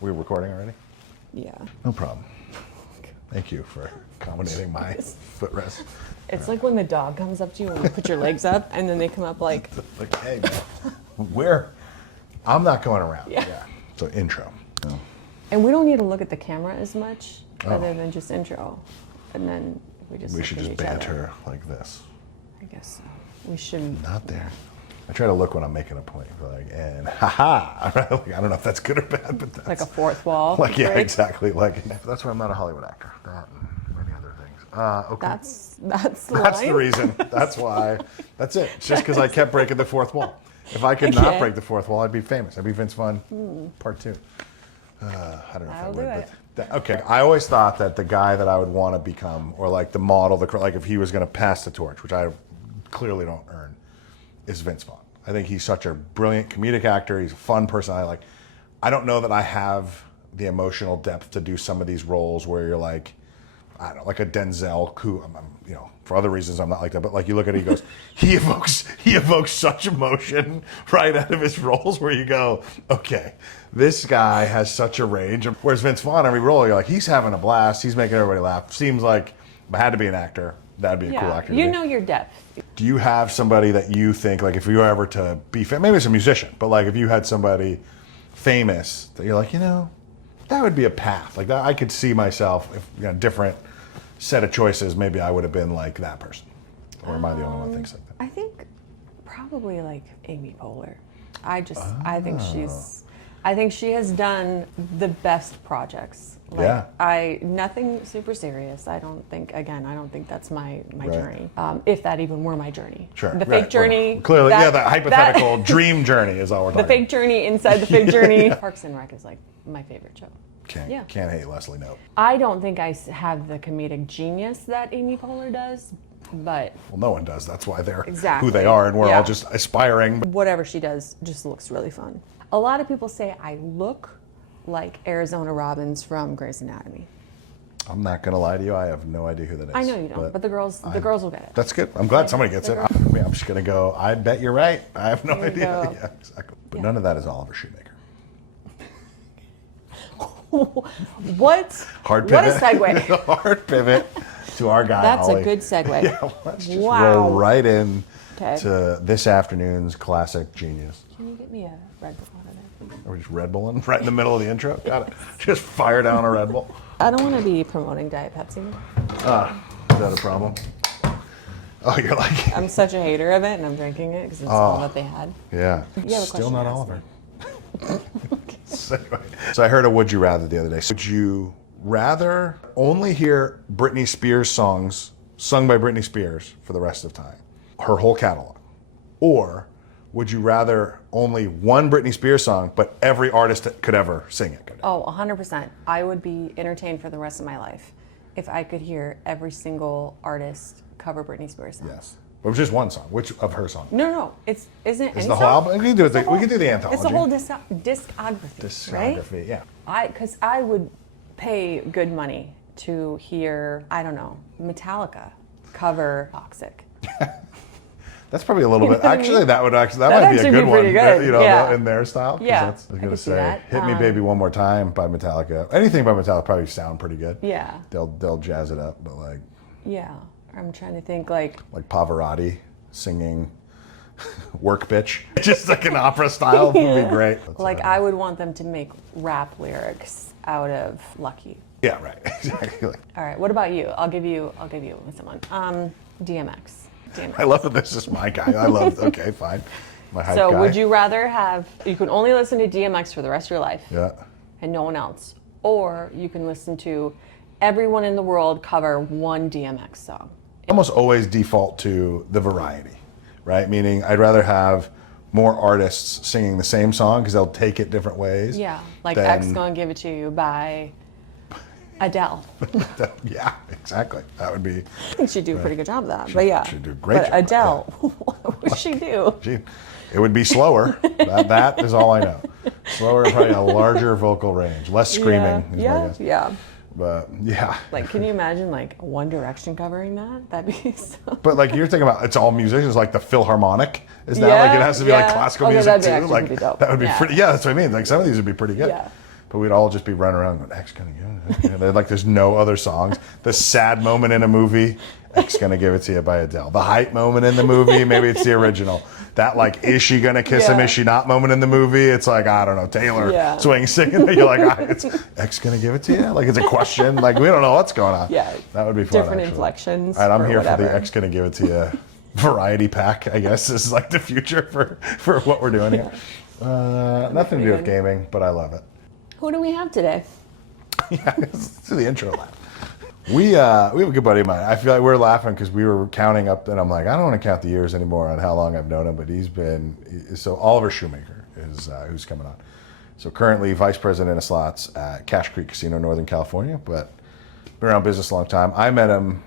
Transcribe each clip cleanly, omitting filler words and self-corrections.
We recording already? Yeah. No problem. Thank you for accommodating my footrest. It's like when the dog comes up to you and you put your legs up and then they come up like... Like, hey, man, I'm not going around. Yeah. So intro. No. And we don't need to look at the camera as much other than just intro. And then we should just banter like this. I guess so. We shouldn't. Not there. I try to look when I'm making a point. Like, and haha. Like, I don't know if that's good or bad, but that's like a fourth wall. Like, yeah, exactly. Like, that's why I'm not a Hollywood actor. That and many other things. Okay. That's the reason. That's why. That's it. It's just because I kept breaking the fourth wall. If I could not break the fourth wall, I'd be famous. I'd be Vince Vaughn, part 2. I don't know if I would. But okay. I always thought that the guy that I would want to become, or like the model, like if he was going to pass the torch, which I clearly don't earn, is Vince Vaughn. I think he's such a brilliant comedic actor. He's a fun person. I don't know that I have the emotional depth to do some of these roles where you're like, I don't know, like a Denzel, who I'm, you know, for other reasons I'm not like that. But like you look at it, he goes, he evokes such emotion right out of his roles where you go, okay, this guy has such a range. Whereas Vince Vaughn, every role you're like, he's having a blast. He's making everybody laugh. Seems like if I had to be an actor, that'd be a cool actor. You know your depth. Do you have somebody that you think, like if you were ever to be famous, maybe it's a musician, but like if you had somebody famous that you're like, you know, that would be a path. Like that, I could see myself, if you got different set of choices, maybe I would have been like that person. Or am I the only one that thinks like that? I think probably like Amy Poehler. I think she has done the best projects. Like, nothing super serious. I don't think that's my journey. If that even were my journey. Sure. The fake journey. Well, clearly, that hypothetical dream journey is all we're talking about. The fake journey inside the fake journey. Parks and Rec is like my favorite show. Can't hate Leslie Knope. I don't think I have the comedic genius that Amy Poehler does, but... Well, no one does. That's why they're who they are, and we're all just aspiring. Whatever she does just looks really fun. A lot of people say I look like Arizona Robbins from Grey's Anatomy. I'm not going to lie to you. I have no idea who that is. I know you don't, but the girls will get it. That's good. I'm glad somebody gets it. I'm just going to go, I bet you're right. I have no idea. Yeah, exactly. But none of that is Oliver Shoemaker. What? Hard pivot. What a segue. Hard pivot to our guy, That's Ollie. A good segue. Yeah, let's just roll right in to this afternoon's classic genius. Can you get me a Red Bull out of there, please? Are we just Red Bulling right in the middle of the intro? Got it. Just fire down a Red Bull. I don't want to be promoting Diet Pepsi. Is that a problem? Oh, you're like... I'm such a hater of it, and I'm drinking it because it's all that they had. Yeah. Still not Oliver. So I heard a Would You Rather the other day. Would you rather only hear Britney Spears songs sung by Britney Spears for the rest of time, her whole catalog? Or would you rather only one Britney Spears song, but every artist that could ever sing it? Oh, 100%. I would be entertained for the rest of my life if I could hear every single artist cover Britney Spears songs. Yes. But it was just one song. Which of her songs? No. Isn't it any the whole song? album? We can do the anthology. It's the whole discography, right? Because I would pay good money to hear, I don't know, Metallica cover Toxic. That's probably a little bit. Actually, that might be a good one. Good. You know, in their style. Yeah. I was gonna say, "Hit Me, Baby, One More Time" by Metallica. Anything by Metallica probably sound pretty good. Yeah. They'll jazz it up, but like. Yeah, I'm trying to think like Pavarotti singing "Work Bitch," just like an opera style would be great. I would want them to make rap lyrics out of Lucky. Yeah, right. Exactly. All right. What about you? I'll give you someone. DMX. I love that this is my guy. Okay, fine. My hype guy. Would you rather you can only listen to DMX for the rest of your life? Yeah. And no one else. Or you can listen to everyone in the world cover one DMX song. I almost always default to the variety, right? Meaning I'd rather have more artists singing the same song because they'll take it different ways. Yeah, like X Gonna Give It To You by Adele. Yeah, exactly. That would be... I think she'd do a pretty good job of that. But yeah. She'd do a great job. Adele, what would she do? It would be slower. That is all I know. Slower, probably a larger vocal range. Less screaming is my guess. Yeah. But yeah. Like, can you imagine like One Direction covering that? That'd be so... But like you're thinking about, it's all musicians, like the Philharmonic. Is that like it has to be like classical music too? Like that would be pretty. Yeah, that's what I mean. Like some of these would be pretty good. Yeah. but we'd all just be running around going, X gonna give it. And they're like, there's no other songs. The sad moment in a movie, X gonna give it to you by Adele. The hype moment in the movie, maybe it's the original. That like, is she gonna kiss him? Is she not moment in the movie? It's like, I don't know, Taylor Swing singing. You're like, it's X gonna give it to you? Like it's a question. Like we don't know what's going on. Yeah, that would be fun. Different inflections. All right, I'm here for the X gonna give it to you variety pack. I guess this is like the future for what we're doing here. Nothing to do with gaming, but I love it. Who do we have today? Yeah, let's do the intro laugh. We have a good buddy of mine. I feel like we're laughing because we were counting up, and I'm like, I don't want to count the years anymore on how long I've known him, but so Oliver Shoemaker is who's coming on. So currently vice president of slots at Cache Creek Casino, Northern California, but been around business a long time. I met him,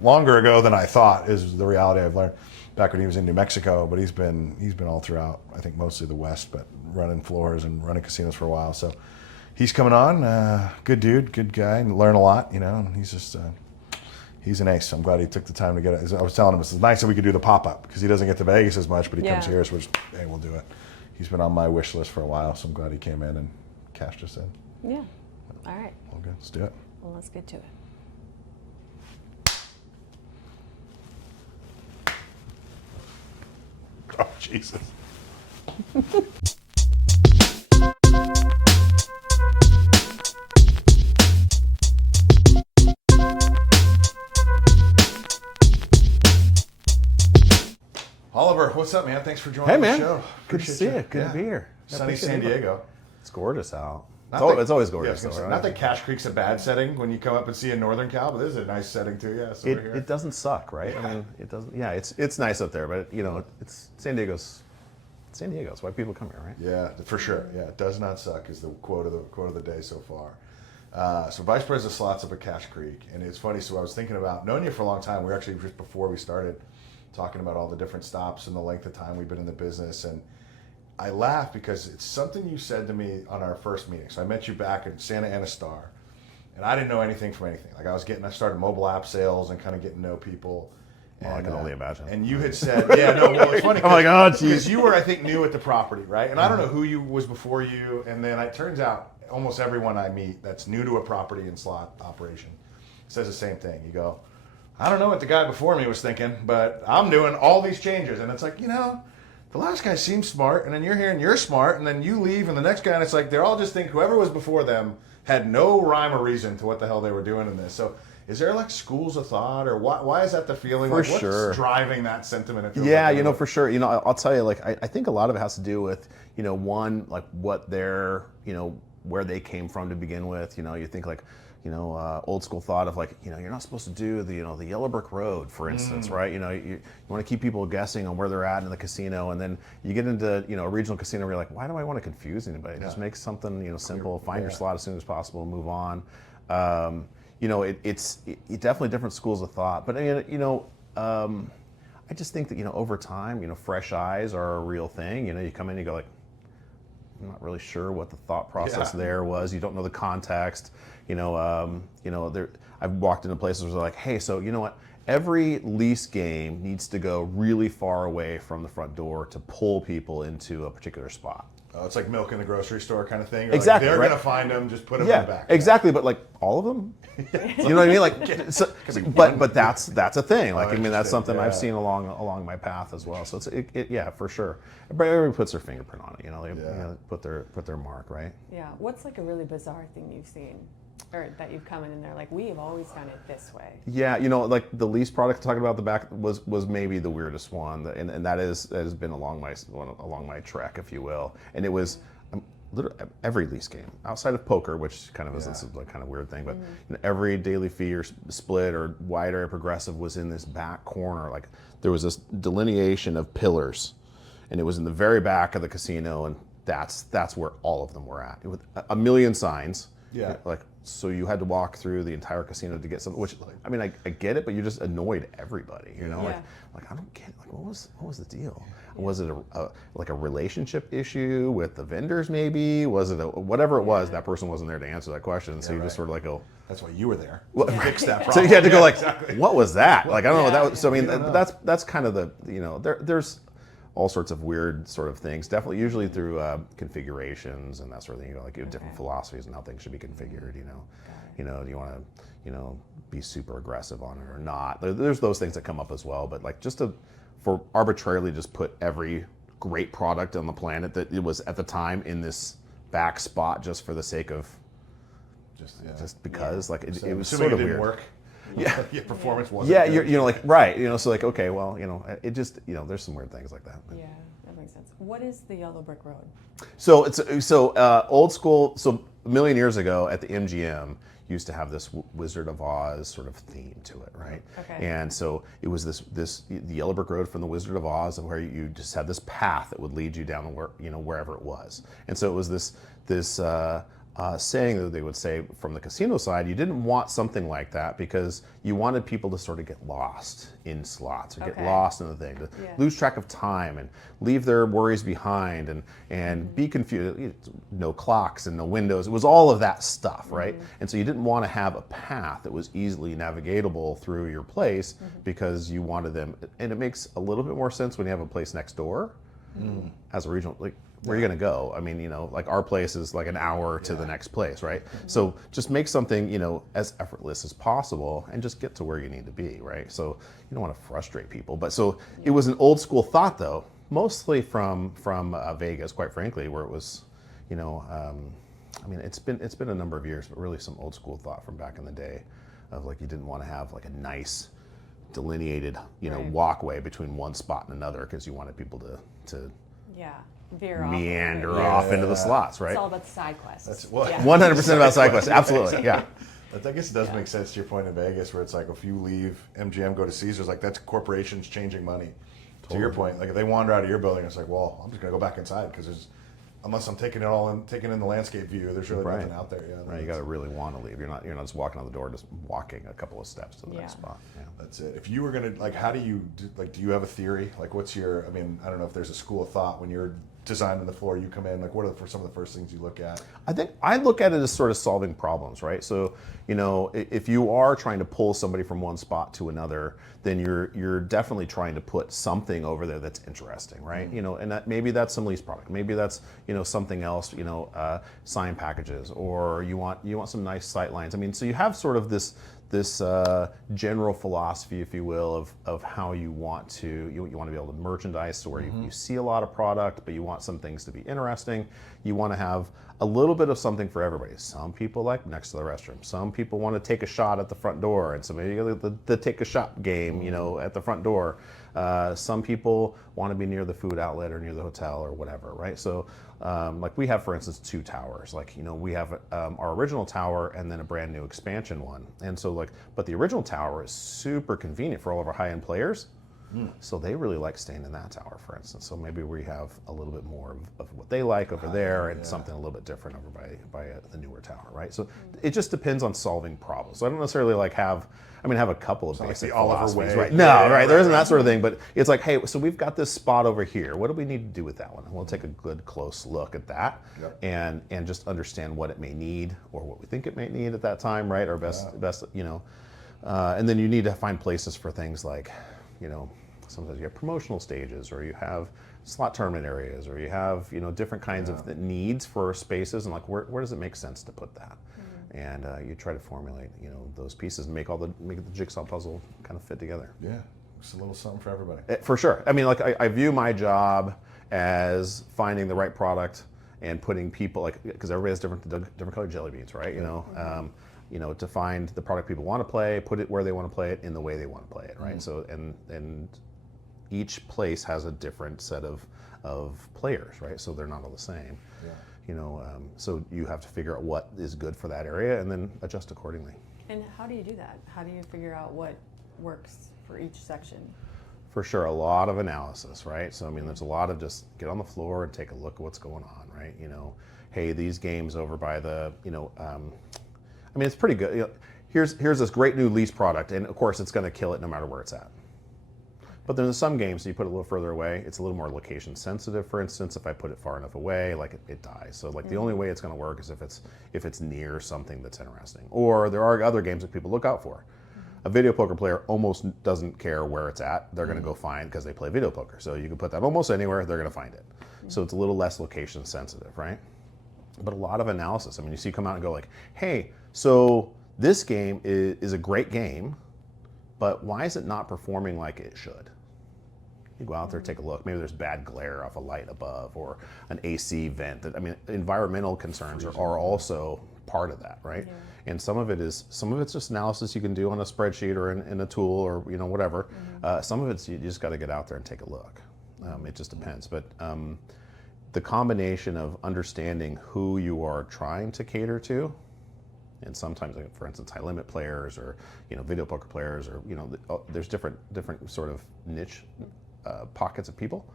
longer ago than I thought is the reality I've learned. Back when he was in New Mexico, but he's been all throughout, I think mostly the West, but running floors and running casinos for a while. So he's coming on, good dude, good guy, and learn a lot, and he's just, he's an ace. I'm glad he took the time to get it. I was telling him, it's nice that we could do the pop-up because he doesn't get to Vegas as much, but he comes here, so we're just, hey, we'll do it. He's been on my wish list for a while, so I'm glad he came in and cashed us in. Yeah, all right. All good, let's do it. Well, let's get to it. Oh, Jesus. Oliver, what's up, man? Thanks for joining the show. Good to see you. Good to be here. Sunny San Diego. It's gorgeous out. It's always gorgeous. Right? Not that Cache Creek's a bad setting when you come up and see in Northern Cal, but this is a nice setting too. Yeah, so it doesn't suck, right? Yeah. I mean, it doesn't. Yeah, it's nice up there, but it's San Diego's. San Diego. That's why people come here, right? Yeah, for sure. Yeah, it does not suck is the quote of the day so far. So vice president of slots up at Cache Creek, and it's funny. So I was thinking about knowing you for a long time. We were actually just before we started talking about all the different stops and the length of time we've been in the business, and I laugh because it's something you said to me on our first meeting. So I met you back in Santa Ana Star, and I didn't know anything from anything. Like I started mobile app sales and kind of getting to know people. Well, I can only imagine. And you had said, well, it's funny. Oh my God, because you were, I think, new at the property, right? And I don't know who was before you. And then it turns out almost everyone I meet that's new to a property and slot operation says the same thing. You go, I don't know what the guy before me was thinking, but I'm doing all these changes. And it's like, the last guy seems smart, and then you're here and you're smart, and then you leave, and the next guy, and it's like they're all just think whoever was before them had no rhyme or reason to what the hell they were doing in this. So is there like schools of thought, or why is that the feeling? For like, sure. What's driving that sentiment? Yeah, for sure. I'll tell you, like, I think a lot of it has to do with, one, like what their, where they came from to begin with. You think like, old school thought of like, you're not supposed to do the yellow brick road, for instance, right? You want to keep people guessing on where they're at in the casino, and then you get into, a regional casino where you're like, why do I want to confuse anybody? Just make something, simple, find your slot as soon as possible, and move on. It's definitely different schools of thought, but I just think that over time, fresh eyes are a real thing. You come in, you go like, I'm not really sure what the thought process there was. You don't know the context. I've walked into places where they're like, hey, so you know what? Every lease game needs to go really far away from the front door to pull people into a particular spot. Oh, it's like milk in the grocery store kind of thing. Exactly. Like they're going to find them, just put them in the back. Exactly. But like all of them, you know what I mean? Like, but that's a thing. Like, that's something I've seen along my path as well. So it's for sure. Everybody puts their fingerprint on it. They put their mark, right? Yeah. What's like a really bizarre thing you've seen, or that you've come in and they're like, we've always done it this way? Yeah, like the lease product talking about the back was maybe the weirdest one, and that has been along my trek, if you will. And it was literally every lease game outside of poker, which kind of is this like kind of weird thing, but every daily fee or split or wide area progressive was in this back corner. Like there was this delineation of pillars, and it was in the very back of the casino, and that's where all of them were at. With a million signs. Yeah. Like, so you had to walk through the entire casino to get something, which, I get it, but you just annoyed everybody, Like I don't get it. Like, what was the deal? Yeah. Was it a relationship issue with the vendors maybe? Was it whatever it was, that person wasn't there to answer that question. So you just sort of like go, that's why you were there. Fix that problem. So you had to go like, exactly. What was that? Like, I don't know what that was. So I mean, that's kind of the, there's all sorts of weird sort of things. Definitely, usually through configurations and that sort of thing. Like different philosophies and how things should be configured. Do you want to be super aggressive on it or not? There's those things that come up as well. But like for arbitrarily just put every great product on the planet that it was at the time in this back spot just for the sake of just because like it was sort of didn't weird. Work. Yeah, performance wasn't. Yeah, good. you're like right. So like okay, well it just there's some weird things like that. But. Yeah, that makes sense. What is the Yellow Brick Road? So it's old school. So a million years ago at the MGM used to have this Wizard of Oz sort of theme to it, right? Okay. And so it was the Yellow Brick Road from the Wizard of Oz, where you just had this path that would lead you down wherever it was. And so it was this saying that they would say from the casino side, you didn't want something like that because you wanted people to sort of get lost in slots or get lost in the thing, to lose track of time and leave their worries behind and be confused. No clocks and no windows. It was all of that stuff, right? And so you didn't want to have a path that was easily navigatable through your place because you wanted them. And it makes a little bit more sense when you have a place next door as a regional, like, where are you going to go? I mean, like our place is like an hour to the next place, right? So just make something, as effortless as possible and just get to where you need to be, right? So you don't want to frustrate people. But so it was an old school thought though, mostly from Vegas, quite frankly, where it was, I mean, it's been a number of years, but really some old school thought from back in the day of like, you didn't want to have like a nice delineated, walkway between one spot and another because you wanted people to veer off, meander off into the slots, right? It's all about the side quests. That's 100% about side quests, absolutely, yeah. I guess it does make sense to your point in Vegas, where it's like if you leave MGM, go to Caesars, like that's corporations changing money. Totally. To your point, like if they wander out of your building, it's like, well, I'm just gonna go back inside because unless I'm taking in the landscape view, there's really nothing out there. Yeah, right, you got to really want to leave. You're not just walking out the door, just walking a couple of steps to the next spot. Yeah. That's it. If you were gonna how do you do you have a theory? Like, what's your? I mean, I don't know if there's a school of thought when you're designing the floor. You come in, like, what are some of the first things you look at? I think I look at it as sort of solving problems, right? So, if you are trying to pull somebody from one spot to another, then you're definitely trying to put something over there that's interesting, right? And maybe that's some lease product, maybe that's something else, sign packages, or you want some nice sight lines. I mean, so you have sort of this general philosophy, if you will, of how you want to be able to merchandise, so where you see a lot of product, but you want some things to be interesting. You want to have a little bit of something for everybody. Some people like next to the restroom. Some people want to take a shot at the front door, and so maybe the take a shot game, at the front door. Some people want to be near the food outlet or near the hotel or whatever, right? So, like we have, for instance, 2 towers. Like, we have our original tower and then a brand new expansion one. And so, but the original tower is super convenient for all of our high-end players. So they really like staying in that tower, for instance. So maybe we have a little bit more of what they like over there and something a little bit different over by the newer tower, right? So it just depends on solving problems. So I don't necessarily have a couple of basic philosophies, right? No, right. There isn't that sort of thing, but it's like, hey, so we've got this spot over here. What do we need to do with that one? We'll take a good close look at that and just understand what it may need or what we think it may need at that time, right? Our best, and then you need to find places for things like, sometimes you have promotional stages, or you have slot tournament areas, or you have different kinds of needs for spaces, and like where does it make sense to put that? And you try to formulate those pieces and make the jigsaw puzzle kind of fit together. Yeah, it's a little something for everybody. For sure. I mean, like I view my job as finding the right product and putting people, because everybody has different colored jelly beans, right? To find the product people want to play, put it where they want to play it in the way they want to play it, right? So and each place has a different set of players, right? So they're not all the same. So you have to figure out what is good for that area and then adjust accordingly. And how do you do that? How do you figure out what works for each section? For sure, a lot of analysis, right? So I mean, there's a lot of just get on the floor and take a look at what's going on, right? Hey, these games over by the, I mean, it's pretty good. Here's this great new lease product, and of course, it's going to kill it no matter where it's at. But there's some games, you put it a little further away, it's a little more location sensitive. For instance, if I put it far enough away, it dies. So the only way it's going to work is if it's near something that's interesting. Or there are other games that people look out for. a video poker player almost doesn't care where it's at. They're going to go find, because they play video poker. So you can put that almost anywhere, they're going to find it. So it's a little less location sensitive, right? But a lot of analysis. I mean, you see come out and go like, hey, so this game is a great game, but why is it not performing like it should? You go out there, take a look. Maybe there's bad glare off a light above, or an AC vent. That, I mean, environmental concerns are also part of that, right? Yeah. And some of it's just analysis you can do on a spreadsheet or in a tool or whatever. Some of it's you just got to get out there and take a look. It just depends. But the combination of understanding who you are trying to cater to, and sometimes, like, for instance, high limit players or video poker players, or there's different sort of niche pockets of people.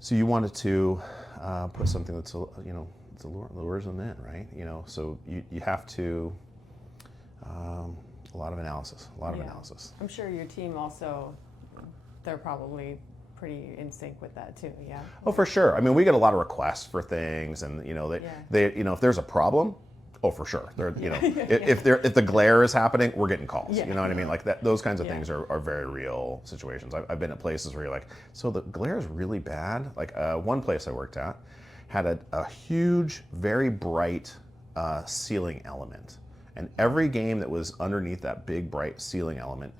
So you wanted to put something that's lures them in, right? So you have to a lot of analysis. I'm sure your team also, they're probably pretty in sync with that too. Yeah. Oh, for sure. I mean, we get a lot of requests for things, and they if there's a problem, oh, for sure. They're, if the glare is happening, we're getting calls. You know what I mean? Like that. Those kinds of things are very real situations. I've been at places where you're like, so the glare is really bad. Like one place I worked at had a huge, very bright ceiling element, and every game that was underneath that big, bright ceiling element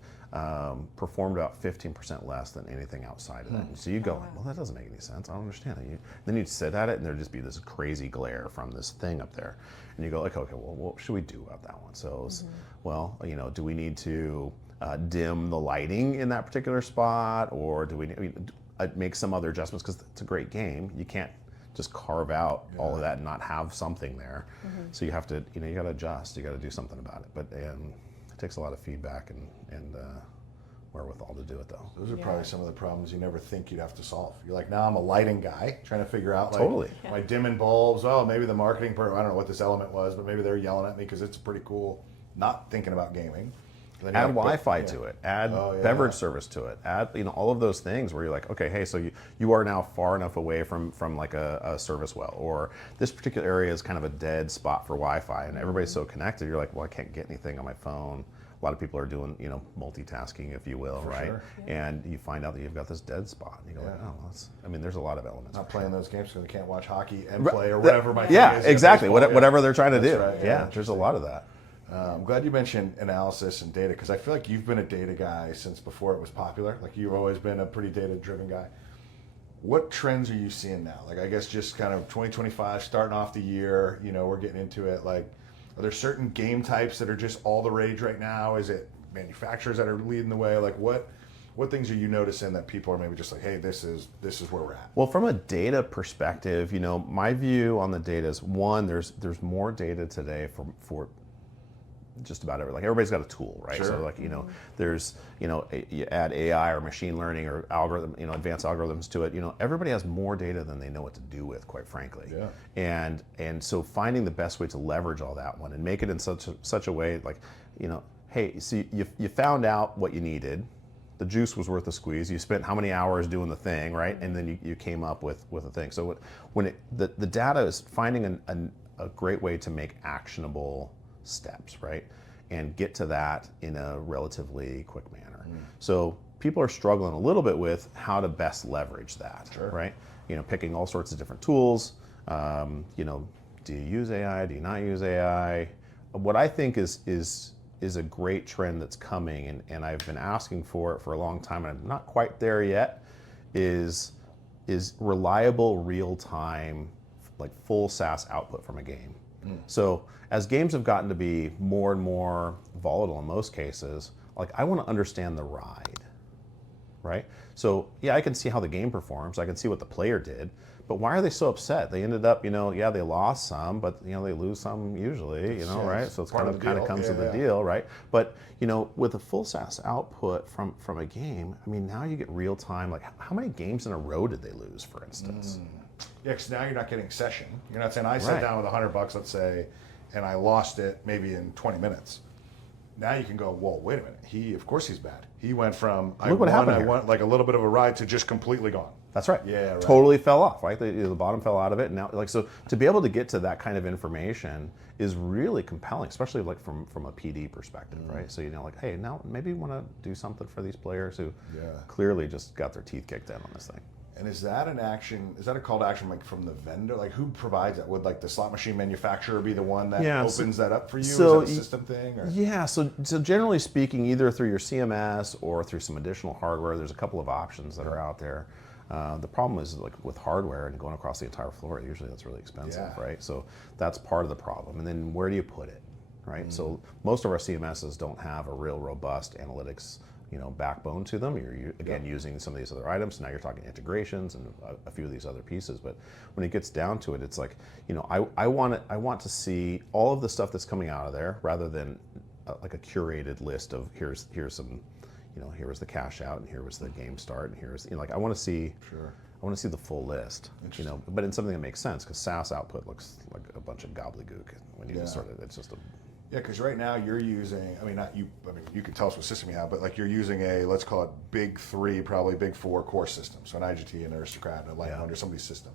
performed about 15% less than anything outside of that. And so you go, well, that doesn't make any sense. I don't understand it. Then you'd sit at it, and there'd just be this crazy glare from this thing up there. And you go like, okay, well, what should we do about that one? So, well, do we need to dim the lighting in that particular spot, or do we make some other adjustments? Because it's a great game. You can't just carve out all of that and not have something there. So you have to, you got to adjust. You got to do something about it. But it takes a lot of feedback and wherewithal to do it, though. Those are probably some of the problems you never think you'd have to solve. You're like, now I'm a lighting guy trying to figure out my dimming bulbs. Oh, maybe the marketing part, I don't know what this element was, but maybe they're yelling at me because it's pretty cool. Not thinking about gaming. Add Wi-Fi to it. Add beverage service to it. Add all of those things where you're like, okay, hey, so you are now far enough away from like a service well, or this particular area is kind of a dead spot for Wi-Fi, and everybody's so connected. You're like, well, I can't get anything on my phone. A lot of people are doing, multitasking, if you will, right? Sure. Yeah. And you find out that you've got this dead spot. And you go, like, oh, well, there's a lot of elements. Not playing those games because they can't watch hockey and play or whatever my thing is. Exactly. Whatever they're trying to do. Right. Yeah, there's a lot of that. I'm glad you mentioned analysis and data, because I feel like you've been a data guy since before it was popular. Like, you've always been a pretty data-driven guy. What trends are you seeing now? Like, I guess just kind of 2025, starting off the year, we're getting into it. Like, are there certain game types that are just all the rage right now? Is it manufacturers that are leading the way? Like, what things are you noticing that people are maybe just like, hey, this is where we're at? Well, from a data perspective, my view on the data is, one, there's more data today for just about everything. Like, everybody's got a tool, right? Sure. So like, there's, you add AI or machine learning or algorithm, advanced algorithms to it. Everybody has more data than they know what to do with, quite frankly. Yeah. And so finding the best way to leverage all that one and make it in such a way, like, hey, so you found out what you needed. The juice was worth the squeeze. You spent how many hours doing the thing, right? And then you came up with a thing. So when the data is finding a great way to make actionable steps, right? And get to that in a relatively quick manner. So people are struggling a little bit with how to best leverage that, right? Picking all sorts of different tools. Do you use AI? Do you not use AI? What I think is a great trend that's coming, and I've been asking for it for a long time, and I'm not quite there yet, is reliable, real-time, like full SaaS output from a game. So as games have gotten to be more and more volatile in most cases, like, I want to understand the ride, right? So yeah, I can see how the game performs. I can see what the player did, but why are they so upset? They ended up, they lost some, but they lose some usually, right? So it's kind of comes with the deal, right? But with a full SaaS output from a game, I mean, now you get real time. Like, how many games in a row did they lose, for instance? Yeah, because now you're not getting session. You're not saying I sat down with $100, let's say, and I lost it maybe in 20 minutes. Now you can go, whoa, wait a minute. Of course he's bad. He went from I won like a little bit of a ride to just completely gone. That's right. Yeah, right. Totally fell off, right? The bottom fell out of it. And now, like, so to be able to get to that kind of information is really compelling, especially like from a PD perspective, right? So, like, hey, now maybe you want to do something for these players who clearly just got their teeth kicked in on this thing. And is that a call to action like from the vendor? Like who provides that? Would like the slot machine manufacturer be the one that opens that up for you? So, is that a system thing? Or? Yeah, so generally speaking, either through your CMS or through some additional hardware, there's a couple of options that are out there. The problem is like with hardware and going across the entire floor, usually that's really expensive, right? So that's part of the problem. And then where do you put it, right? So most of our CMSs don't have a real robust analytics backbone to them. You're again using some of these other items. Now you're talking integrations and a few of these other pieces. But when it gets down to it, it's like, I want to see all of the stuff that's coming out of there rather than like a curated list of here's some, here was the cash out and here was the game start and here's like I want to see. Sure. I want to see the full list, but in something that makes sense because SaaS output looks like a bunch of gobbledygook when you just it's just a. Yeah, because right now you're using, you can tell us what system you have, but like you're using a, let's call it big 3, probably big 4 core system. So an IGT, an Aristocrat, a Lighthound, or somebody's system.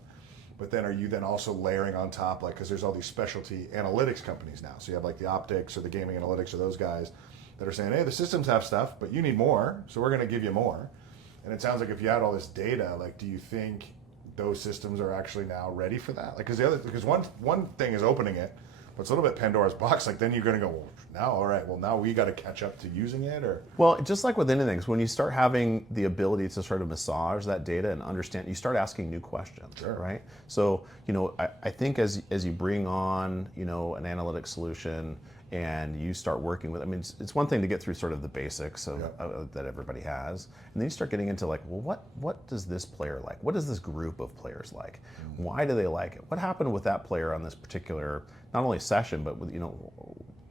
But then are you then also layering on top, like, because there's all these specialty analytics companies now. So you have like the optics or the gaming analytics or those guys that are saying, hey, the systems have stuff, but you need more, so we're going to give you more. And it sounds like if you had all this data, like, do you think those systems are actually now ready for that? Like, because one thing is opening it, but it's a little bit Pandora's box. Like then you're going to go, well, now, all right, well, now we got to catch up to using it, or? Well, just like with anything, when you start having the ability to sort of massage that data and understand, you start asking new questions, right? So, I think as you bring on, an analytic solution and you start working with, it's one thing to get through sort of the basics of that everybody has, and then you start getting into like, well, what does this player like? What does this group of players like? Why do they like it? What happened with that player on this particular, not only session, but with,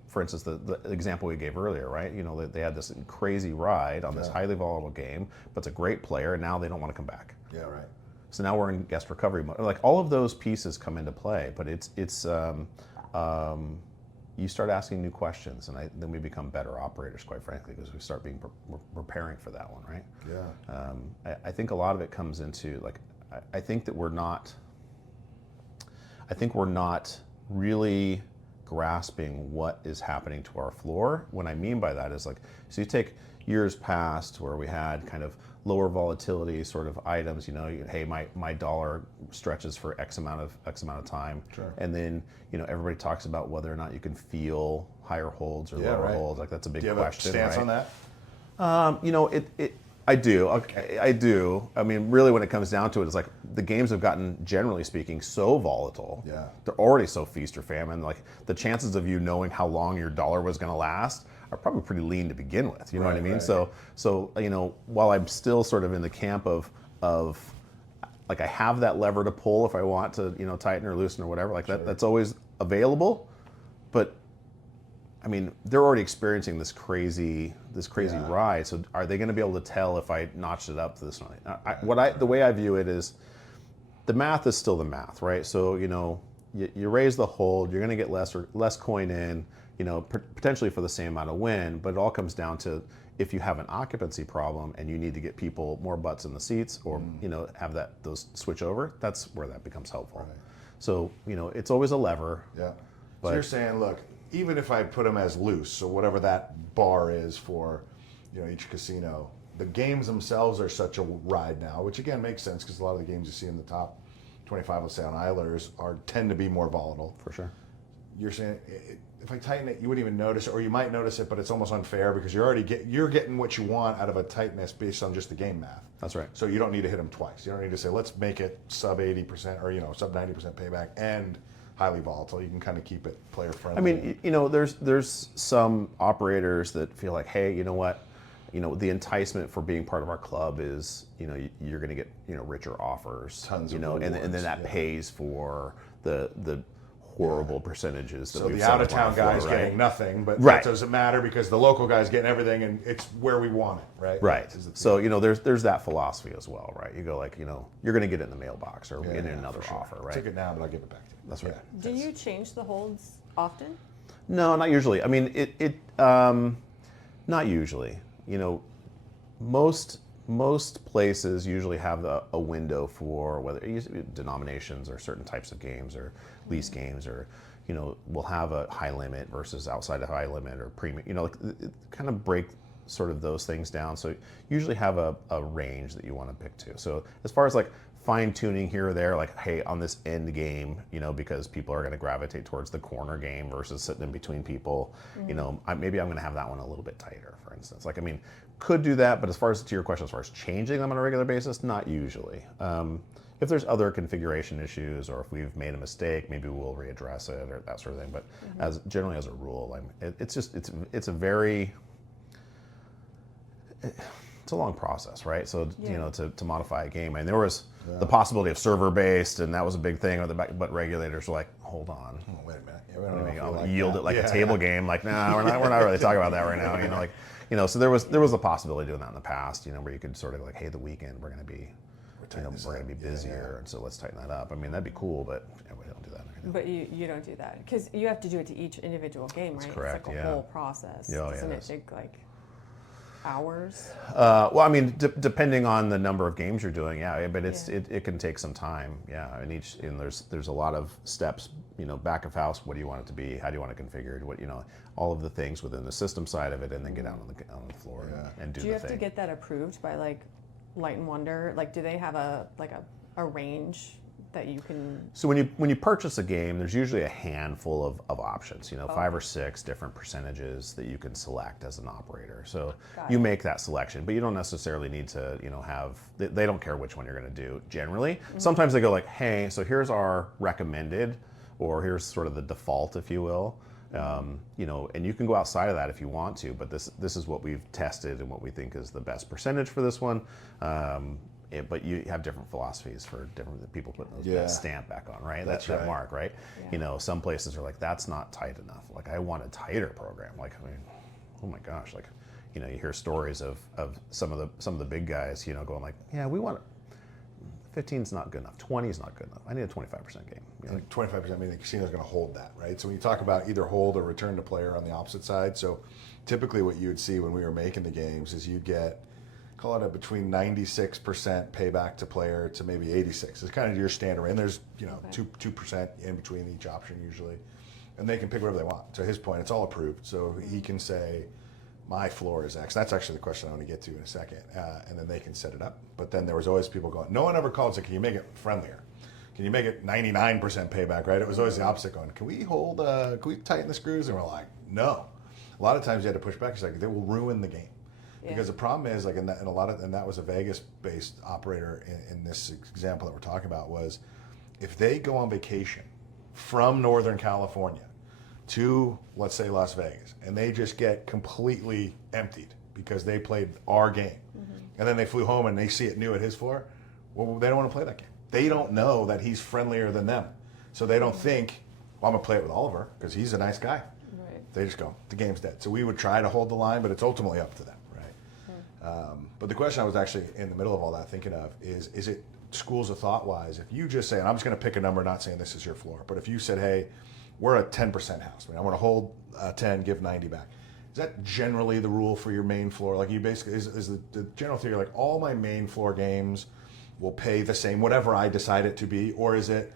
for instance, the example we gave earlier, right? They had this crazy ride on this highly volatile game, but it's a great player, and now they don't want to come back. Yeah, right. So now we're in guest recovery mode. Like all of those pieces come into play, but it's you start asking new questions, and then we become better operators, quite frankly, because we start preparing for that one, right? Yeah. I think a lot of it comes into like, I think we're not really grasping what is happening to our floor. What I mean by that is like, so you take years past where we had kind of lower volatility sort of items, hey, my dollar stretches for X amount of time. Sure. And then, everybody talks about whether or not you can feel higher holds or lower holds. Like that's a big question. Do you have a stance on that? I do. Okay, I do. Really, when it comes down to it, it's like the games have gotten, generally speaking, so volatile. Yeah. They're already so feast or famine. Like the chances of you knowing how long your dollar was going to last are probably pretty lean to begin with. You know what I mean? Right. So while I'm still sort of in the camp of like I have that lever to pull if I want to, tighten or loosen or whatever. Like that's always available, but. They're already experiencing this crazy ride. So are they going to be able to tell if I notched it up to this one? The way I view it is, the math is still the math, right? So you raise the hold, you're going to get less coin in, potentially for the same amount of win. But it all comes down to if you have an occupancy problem and you need to get people more butts in the seats, or have those switch over. That's where that becomes helpful. Right. So it's always a lever. Yeah. So you're saying, look, even if I put them as loose, so whatever that bar is for, each casino, the games themselves are such a ride now, which again makes sense because a lot of the games you see in the top 25, let's say on Eilers, tend to be more volatile. For sure. You're saying if I tighten it, you wouldn't even notice it, or you might notice it, but it's almost unfair because you're getting what you want out of a tightness based on just the game math. That's right. So you don't need to hit them twice. You don't need to say let's make it sub 80% or sub 90% payback and highly volatile. You can kind of keep it player friendly. There's some operators that feel like, hey, you know what, the enticement for being part of our club is, you're going to get, richer offers, tons of and then that pays for the horrible percentages. That so we've the set out of up on town the floor, guy's right? getting nothing, but Right. that doesn't matter because the local guy's getting everything, and it's where we want it, right? Right. So there's that philosophy as well, right? You go like, you're going to get it in the mailbox or in another offer, right? Take it now, but I'll give it back to you. That's right. Do you change the holds often? No, not usually. Not usually. Most most places usually have a window for whether denominations or certain types of games or lease games, or will have a high limit versus outside of high limit or premium. Like it kind of break sort of those things down. So usually have a range that you want to pick to. So as far as like fine tuning here or there, like, hey, on this end game, because people are going to gravitate towards the corner game versus sitting in between people, maybe I'm going to have that one a little bit tighter, for instance. Like, I mean, could do that, but as far as to your question, as far as changing them on a regular basis, not usually. If there's other configuration issues, or if we've made a mistake, maybe we'll readdress it or that sort of thing. But as generally as a rule, it's a long process, right? So to modify a game, and there was the possibility of server-based, and that was a big thing. But regulators were like, hold on, wait a minute, I'll yield it like a table game. Like, nah, we're not really talking about that right now. So there was a possibility of doing that in the past, where you could sort of like, hey, the weekend we're going to be busier, and so let's tighten that up. I mean, that'd be cool, but we don't do that right now. But you don't do that because you have to do it to each individual game, right? That's correct. It's like a whole process. Doesn't it take like hours? Well, I mean, depending on the number of games you're doing, but it can take some time, and there's a lot of steps, back of house. What do you want it to be? How do you want it configured? What all of the things within the system side of it, and then get out on the floor and do the thing. Do you have to get that approved by like Light and Wonder? Like, do they have a range that you can? So when you purchase a game, there's usually a handful of options. 5 or 6 different percentages that you can select as an operator. So you make that selection, but you don't necessarily need to have. They don't care which one you're going to do. Generally, sometimes they go like, hey, so here's our recommended, or here's sort of the default, if you will. And you can go outside of that if you want to, but this is what we've tested and what we think is the best percentage for this one. But you have different philosophies for different people putting that stamp back on, right? That mark, right? Yeah. Some places are like, that's not tight enough. Like, I want a tighter program. Like, I mean, oh my gosh, like, you hear stories of some of the big guys, going like, yeah, we want 15's not good enough. 20 is not good enough. I need a 25% game. Like 25%, I mean, the casino's going to hold that, right? So when you talk about either hold or return to player on the opposite side, so typically what you would see when we were making the games is you'd get, call it a between 96% payback to player to maybe 86. It's kind of your standard, and there's 2% in between each option usually, and they can pick whatever they want. To his point, it's all approved, so he can say, my floor is X. That's actually the question I want to get to in a second, and then they can set it up. But then there was always people going, no one ever called and said, can you make it friendlier? Can you make it 99% payback, right? It was always the opposite going, can we tighten the screws? And we're like, no. A lot of times you had to push back. It's like, they will ruin the game. Yeah. Because the problem is, like, and that was a Vegas-based operator in this example that we're talking about, was if they go on vacation from Northern California to, let's say, Las Vegas, and they just get completely emptied because they played our game, and then they flew home and they see it new at his floor, well, they don't want to play that game. They don't know that he's friendlier than them. So they don't think, well, I'm going to play it with Oliver because he's a nice guy. Right. They just go, the game's dead. So we would try to hold the line, but it's ultimately up to them, right? But the question I was actually in the middle of all that thinking of is it schools of thought-wise, if you just say, and I'm just going to pick a number, not saying this is your floor, but if you said, hey, we're a 10% house. I mean, I want to hold 10, give 90 back. Is that generally the rule for your main floor? Like, you basically, is the general theory, like, all my main floor games will pay the same, whatever I decide it to be? Or is it,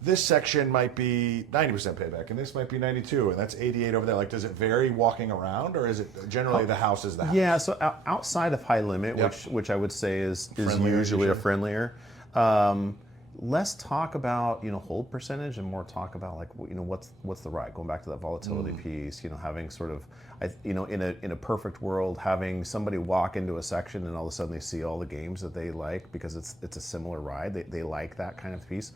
this section might be 90% payback, and this might be 92, and that's 88 over there? Like, does it vary walking around, or is it generally the house is the house? Yeah, so outside of high limit, which I would say is usually a friendlier, less talk about hold percentage and more talk about like what's the right, going back to that volatility piece, having sort of in a perfect world, having somebody walk into a section and all of a sudden they see all the games that they like because it's a similar ride, they like that kind of piece,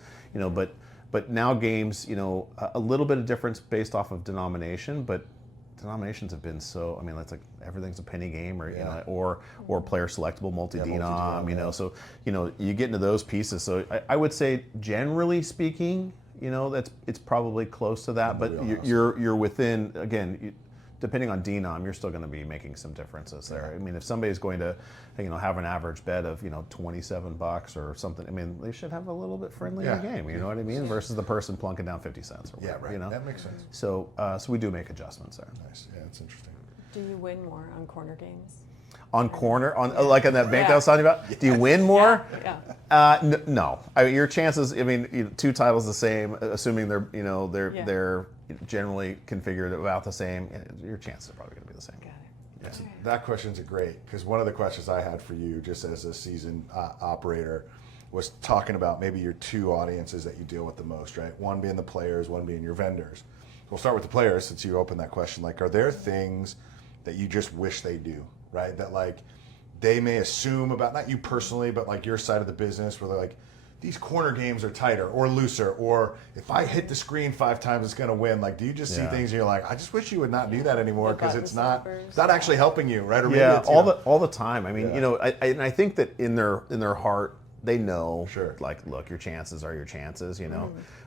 but now games, a little bit of difference based off of denomination, but denominations have been so, I mean, that's like everything's a penny game, or or player selectable multi-denom, so you get into those pieces. So I would say, generally speaking, it's probably close to that, but you're within, again, depending on denom, you're still going to be making some differences there. I mean, if somebody's going to, have an average bet of, $27 or something, I mean, they should have a little bit friendlier game, you know what I mean? Versus the person plunking down 50 cents or whatever, That makes sense. So we do make adjustments there. Nice. Yeah, that's interesting. Do you win more on corner games? On corner, like on that bank that I was talking about. Yes. Do you win more? Yeah. No. I mean, your chances. I mean, 2 titles the same, assuming they're they're generally configured about the same. Your chances are probably going to be the same. Yeah. That question's great, because one of the questions I had for you, just as a seasoned operator, was talking about maybe your 2 audiences that you deal with the most, right? One being the players, one being your vendors. So we'll start with the players, since you opened that question. Like, are there things that you just wish they do, right? That like they may assume about, not you personally, but like your side of the business, where they're like, these corner games are tighter or looser, or if I hit the screen 5 times, it's going to win. Like, do you just see things and you're like, I just wish you would not do that anymore, because it's not actually helping you, right? Or maybe it's, all the time. I mean, I think that in their heart they know, like, look, your chances are your chances,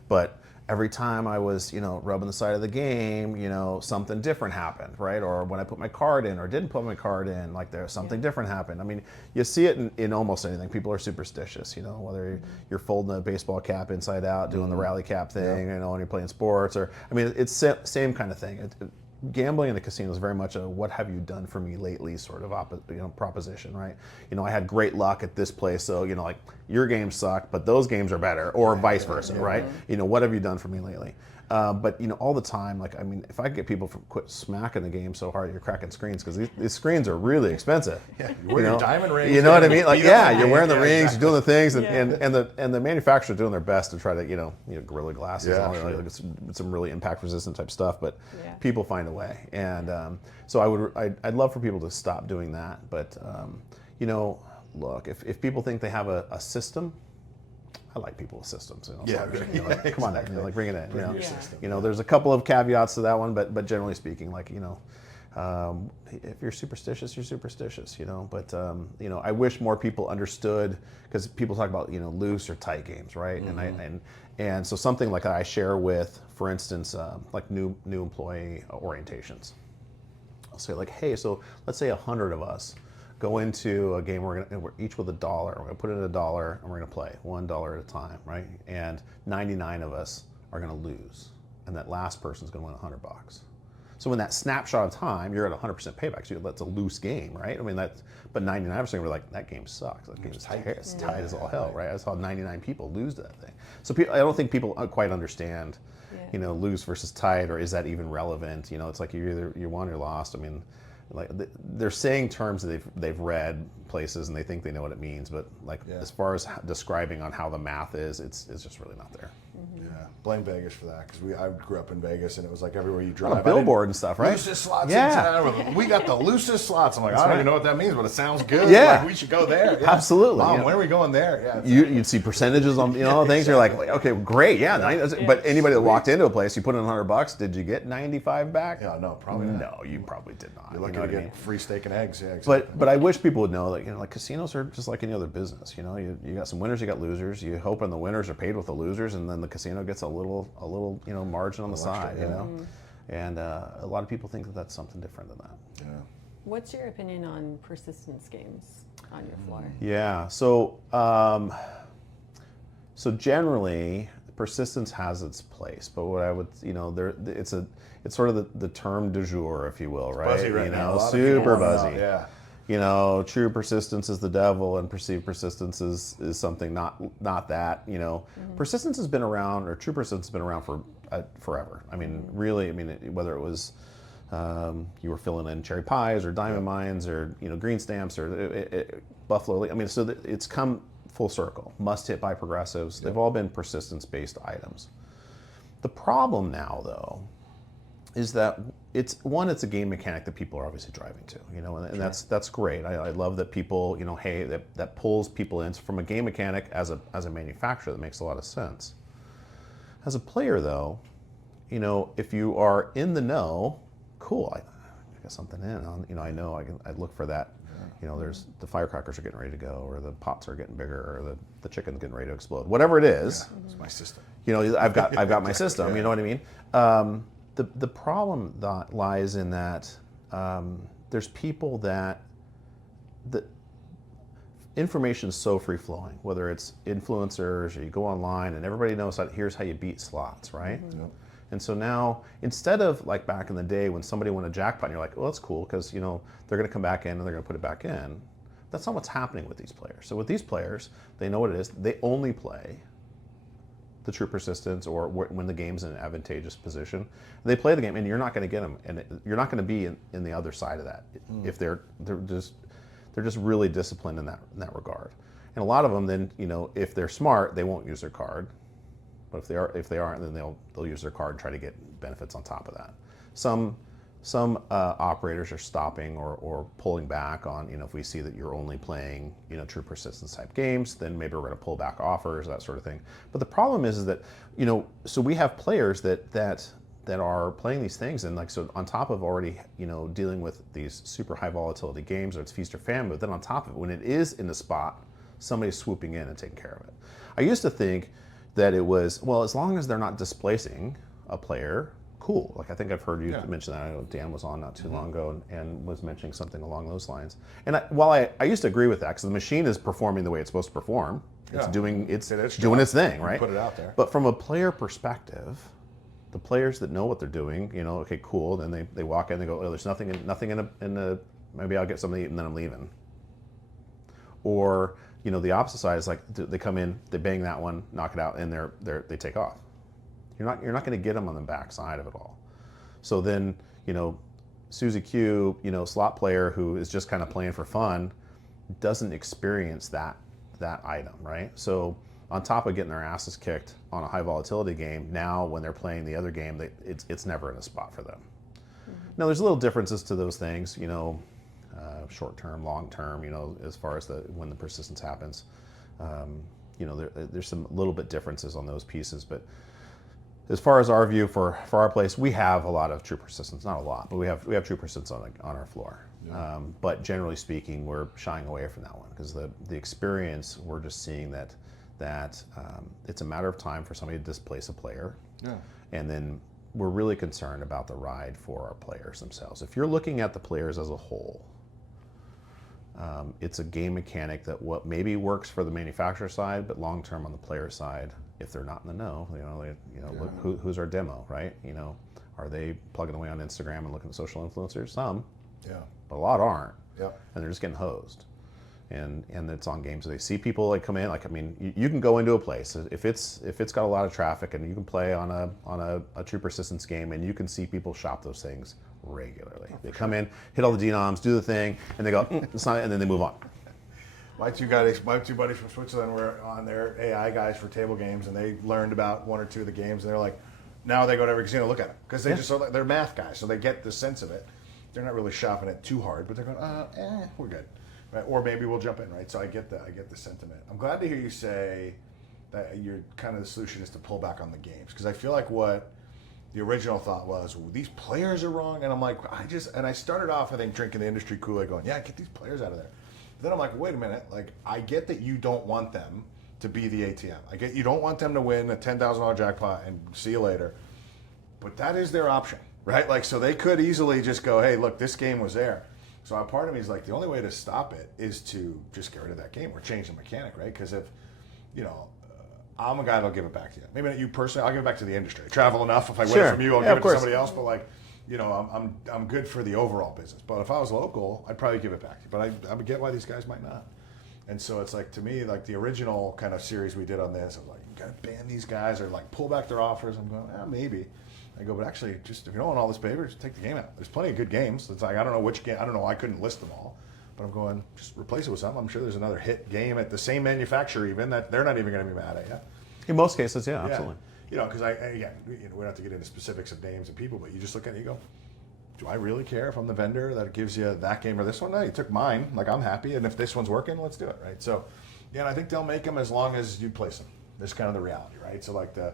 but every time I was, rubbing the side of the game, something different happened, right? Or when I put my card in or didn't put my card in, like there's something different happened. I mean, you see it in almost anything. People are superstitious, whether you're folding a baseball cap inside out, doing the rally cap thing, when you're playing sports, or, I mean, it's same kind of thing. Gambling in a casino is very much a "what have you done for me lately" sort of proposition, right? I had great luck at this place, so like your games suck, but those games are better, or vice versa, right? What have you done for me lately? But all the time, like, I mean, if I could get people to quit smacking the game so hard you're cracking screens, because these screens are really expensive. Yeah, you wear your diamond rings. You know what I mean? Like, you're wearing the rings, you're doing the things, and the manufacturer's doing their best to try to Gorilla Glasses, like some really impact resistant type stuff. But people find a way, and so I'd love for people to stop doing that. But look, if people think they have a system. I like people with systems. Come on, like bring it in. There's a couple of caveats to that one, but generally speaking, like if you're superstitious, you're superstitious. But I wish more people understood, because people talk about loose or tight games, right? And so something like I share with, for instance, like new employee orientations. I'll say like, hey, so let's say 100 of us go into a game, we're each with $1. We're going to put in $1 and we're going to play $1 at a time, right? And 99 of us are going to lose, and that last person's going to win $100. So in that snapshot of time, you're at 100% payback. So that's a loose game, right? I mean, but 99% were like, that game sucks. That game's tight. It's tight as all hell, right? I saw 99 people lose that thing. So I don't think people quite understand, loose versus tight, or is that even relevant? It's like you won or lost. I mean, like they're saying terms that they've read places and they think they know what it means, but like as far as describing on how the math is, it's just really not there. Yeah, blame Vegas for that, because I grew up in Vegas and it was like everywhere you drive, billboard and stuff, right? Loosest slots in town. We got the loosest slots. I'm like, I don't even know what that means, but it sounds good. Like, we should go there. Absolutely. Mom, when are we going there? Yeah, you'd see percentages on things. You're like, okay, great, But anybody that walked into a place, you put in $100, did you get 95 back? Yeah, no, probably not. No, you probably did not. You're lucky to get free steak and eggs. Yeah, exactly. But I wish people would know that like casinos are just like any other business. You got some winners, you got losers. You hoping the winners are paid with the losers, and then the casino gets a little margin on the side. And a lot of people think that that's something different than that. Yeah. What's your opinion on persistence games on your floor? Yeah. So generally, persistence has its place, but what I would it's sort of the term du jour, if you will, right? Buzzy right now. Super buzzy. Yeah. True persistence is the devil, and perceived persistence is something not that. Persistence has been around, or true persistence has been around for forever. I mean, really, whether it was you were filling in cherry pies or diamond mines or green stamps or buffalo. I mean, so it's come full circle. Must hit by progressives. They've all been persistence-based items. The problem now, though, is that it's a game mechanic that people are obviously driving to, and that's great. I love that people, hey, that pulls people in. So from a game mechanic as a manufacturer, that makes a lot of sense. As a player, though, if you are in the know, cool, I got something in. I know I'd look for that. There's the firecrackers are getting ready to go, or the pots are getting bigger, or the chicken's getting ready to explode. Whatever it is, it's my system. I've got my system. You know what I mean? The problem that lies in that there's people that the information is so free flowing, whether it's influencers or you go online and everybody knows that here's how you beat slots, right? And so now, instead of like back in the day when somebody won a jackpot and you're like, well, that's cool because, you know, they're going to come back in and they're going to put it back in. That's not what's happening with these players. So with these players, they know what it is. They only play the true persistence or when the game's in an advantageous position. They play the game and you're not going to get them. And you're not going to be in the other side of that if they're just really disciplined in that regard. And a lot of them then, you know, if they're smart, they won't use their card. But if they aren't, then they'll use their card and try to get benefits on top of that. Some operators are stopping or pulling back on, you know, if we see that you're only playing, you know, true persistence type games, then maybe we're going to pull back offers, that sort of thing. But the problem is that, you know, so we have players that are playing these things, and like, so on top of already, you know, dealing with these super high volatility games, or it's feast or famine, but then on top of it, when it is in the spot, somebody's swooping in and taking care of it. I used to think that it was, well, as long as they're not displacing a player, cool. Like, I think I've heard you mention that. I know Dan was on not too long ago and was mentioning something along those lines. And while I used to agree with that, because the machine is performing the way it's supposed to perform, it's doing its thing, right? Put it out there. But from a player perspective, the players that know what they're doing, you know, okay, cool. Then they walk in, they go, oh, there's nothing in the maybe I'll get something to eat and then I'm leaving. Or, you know, the opposite side is like they come in, they bang that one, knock it out, and they take off. You're not going to get them on the back side of it all. So then, you know, Susie Q, you know, slot player who is just kind of playing for fun, doesn't experience that item, right? So on top of getting their asses kicked on a high volatility game, now when they're playing the other game, it's never in a spot for them. Now there's little differences to those things, you know, short term, long term, you know, as far as when the persistence happens. You know, there's some little bit differences on those pieces, but as far as our view for our place, we have a lot of true persistence, not a lot, but we have true persistence on our floor. Yeah. But generally speaking, we're shying away from that one because the experience, we're just seeing that it's a matter of time for somebody to displace a player. Yeah. And then we're really concerned about the ride for our players themselves. If you're looking at the players as a whole, it's a game mechanic that what maybe works for the manufacturer side, but long term on the player side, if they're not in the know, look, who's our demo, right? You know, are they plugging away on Instagram and looking at social influencers? Some, but a lot aren't, and they're just getting hosed. And it's on games. They see people like come in. Like, I mean, you can go into a place if it's got a lot of traffic, and you can play on a true persistence game, and you can see people shop those things regularly. They come in, hit all the denoms, do the thing, and they go, it's not, and then they move on. My two buddies from Switzerland were on their AI guys for table games, and they learned about one or two of the games, and they're like, now they go to every casino to look at them because they're math guys, so they get the sense of it. They're not really shopping it too hard, but they're going, we're good. Right? Or maybe we'll jump in, right? So I get the sentiment. I'm glad to hear you say that your kind of the solution is to pull back on the games, because I feel like what the original thought was, well, these players are wrong, and I'm like, I started off, I think, drinking the industry Kool-Aid, going, get these players out of there. But then I'm like, wait a minute, like, I get that you don't want them to be the ATM. I get you don't want them to win a $10,000 jackpot and see you later, but that is their option, right? Like, so they could easily just go, hey, look, this game was there. So a part of me is like, the only way to stop it is to just get rid of that game or change the mechanic, right? Because if, you know, I'm a guy that'll give it back to you. Maybe not you personally, I'll give it back to the industry. I travel enough. If I win it from you, I'll give it to somebody else. But like, you know, I'm good for the overall business. But if I was local, I'd probably give it back to you. But I would get why these guys might not. And so it's like, to me, like the original kind of series we did on this, I was like, you gotta ban these guys or like pull back their offers. I'm going, maybe. I go, but actually, just if you don't want all this paper, just take the game out. There's plenty of good games. It's like, I don't know which game, I don't know, I couldn't list them all. But I'm going, just replace it with something. I'm sure there's another hit game at the same manufacturer even that they're not even going to be mad at you. In most cases, yeah, absolutely. You know, because again, we don't have to get into specifics of names and people, but you just look at it and you go, do I really care if I'm the vendor that gives you that game or this one? No, you took mine. Like, I'm happy. And if this one's working, let's do it, right? So, yeah, and I think they'll make them as long as you place them. That's kind of the reality, right? So, like, the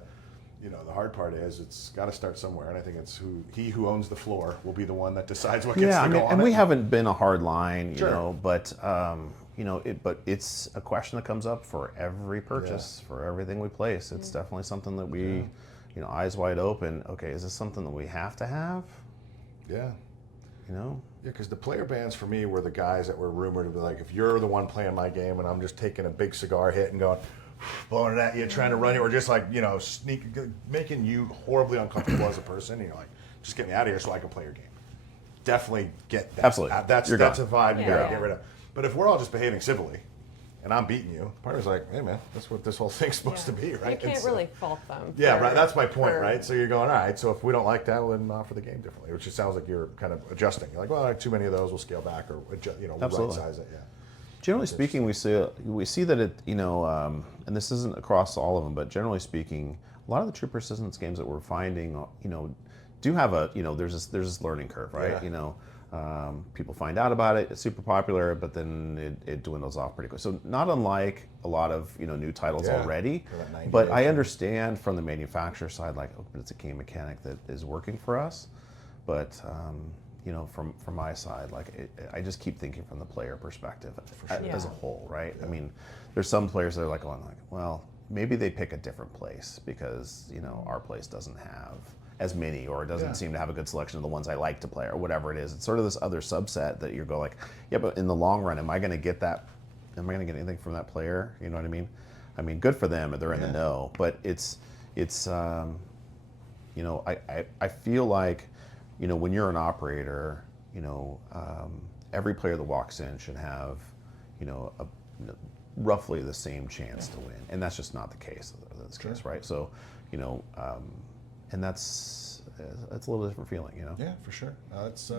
hard part is it's got to start somewhere, and I think it's he who owns the floor will be the one that decides what gets to go on. And we haven't been a hard line, you know, but but it's a question that comes up for every purchase, for everything we place. It's definitely something that we, eyes wide open. Okay, is this something that we have to have? Yeah. You know? Yeah, because the player bans for me were the guys that were rumored to be like, if you're the one playing my game and I'm just taking a big cigar hit and going, blowing it at you, trying to run you, or just like, making you horribly uncomfortable as a person. And you're like, just get me out of here so I can play your game. Definitely get that. Absolutely. That's You're a gone. vibe you gotta get rid of. But if we're all just behaving civilly, and I'm beating you, part of it's like, hey man, that's what this whole thing's supposed to be, right? You can't really fault them. Yeah, right. That's my point, right? So you're going, all right. So if we don't like that, we'll then offer the game differently, which it sounds like you're kind of adjusting. You're like, well, too many of those, we'll scale back or adjust, right size it. Yeah. Generally speaking, we see that it, and this isn't across all of them, but generally speaking, a lot of the true persistence games that we're finding, do have a, there's this learning curve, right? Yeah. People find out about it, it's super popular, but then it dwindles off pretty quick. So not unlike a lot of new titles already, but I understand from the manufacturer side, like, but it's a game mechanic that is working for us. But from my side, like I just keep thinking from the player perspective as a whole, right? Yeah. I mean, there's some players that are like, well, maybe they pick a different place because our place doesn't have as many, or it doesn't seem to have a good selection of the ones I like to play, or whatever it is. It's sort of this other subset that you go like, yeah, but in the long run, am I going to get that? Am I going to get anything from that player? You know what I mean? I mean, good for them, they're in the know. But it's I feel like, when you're an operator, every player that walks in should have, roughly the same chance to win, and that's just not the case in this case, right? So, and that's a little different feeling, Yeah, for sure. It's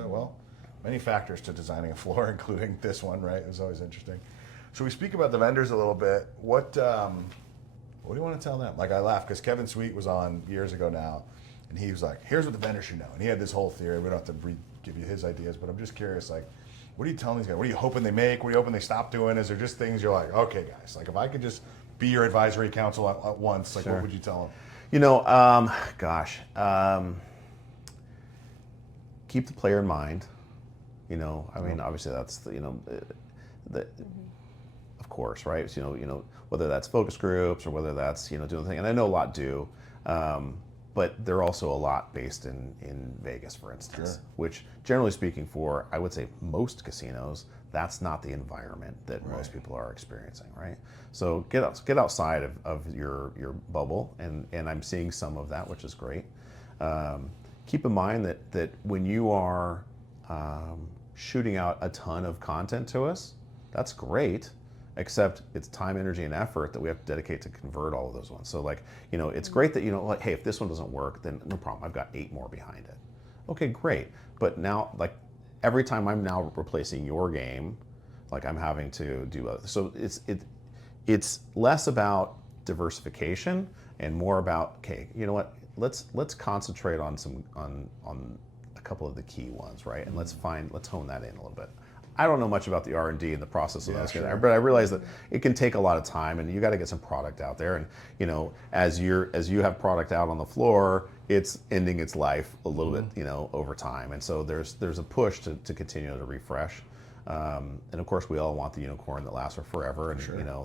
many factors to designing a floor, including this one, right? It's always interesting. So we speak about the vendors a little bit. What do you want to tell them? Like, I laugh because Kevin Sweet was on years ago now, and he was like, "Here's what the vendors should know," and he had this whole theory. We don't have to give you his ideas, but I'm just curious, like, what are you telling these guys? What are you hoping they make? What are you hoping they stop doing? Is there just things you're like, okay, guys, like if I could just be your advisory council at once, like what would you tell them? Keep the player in mind. I mean, obviously that's of course, right? So, whether that's focus groups or whether that's doing the thing, and I know a lot do, but they're also a lot based in Vegas, for instance, which generally speaking, for I would say most casinos, that's not the environment that most people are experiencing, right? So get outside of your bubble, and I'm seeing some of that, which is great. Keep in mind that when you are shooting out a ton of content to us, that's great, except it's time, energy, and effort that we have to dedicate to convert all of those ones. So like, it's great that, like, hey, if this one doesn't work, then no problem, I've got 8 more behind it. Okay, great. But now, like, every time I'm now replacing your game, like I'm having to do other. So it's less about diversification and more about, okay, you know what? Let's concentrate on on a couple of the key ones, right? And let's hone that in a little bit. I don't know much about the R&D and the process of those, but I realize that it can take a lot of time, and you got to get some product out there. And as you have product out on the floor, it's ending its life a little bit, over time. And so there's a push to continue to refresh. And of course, we all want the unicorn that lasts forever, and